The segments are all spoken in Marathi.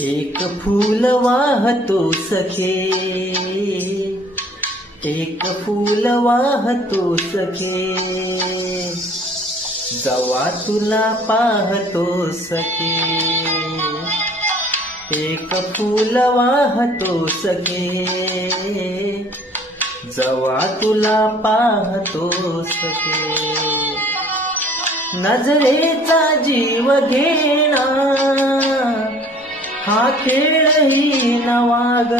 एक फूल वाहतो सखे, एक फूल वाहतो सखे, जवा तुला पाहतो सखे. एक फूल वाहतो सखे, जवा तुला पाहतो सखे. नजरेचा जीव घेणा हा खेळही नवा ग.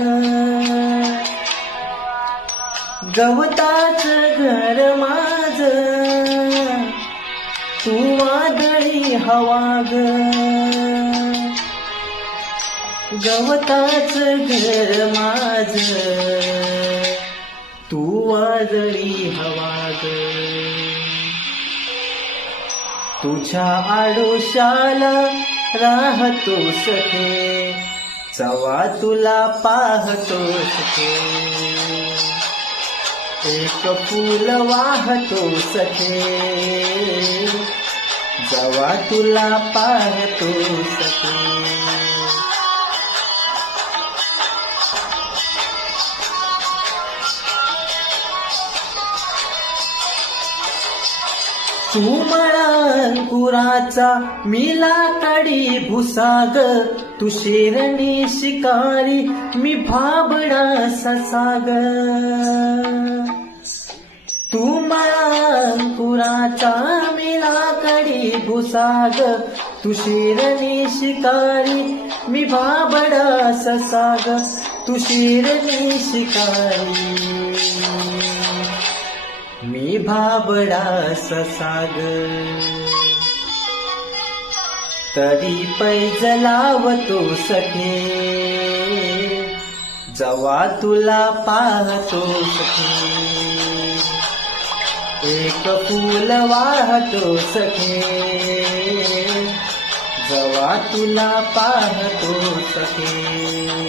गवताच घर माझ तू वादळी हवा ग. गवताच घर माझ तू वादळी हवा ग. तुझ्या आडोशाला राहतो सखे, जवा तुला पाहतो सखे. एक फूल वाहतो सखे, जवा तुला पाहतो सखे. तू मला अंकुराचा मिला काडी भुसाग. तू शेरणी शिकारी मी भाबडा ससाग. तू मला अंकुराचा मिला काडी भुसाग. तू शेरणी शिकारी मी भाबडा ससाग. तू शेरणी शिकारी मी भाबडा ससाग. तरी पैज लावतो सखे, जवा तुला पाहतो सखे. एक फूल वाहतो सखे, जवा तुला पाहतो सखे.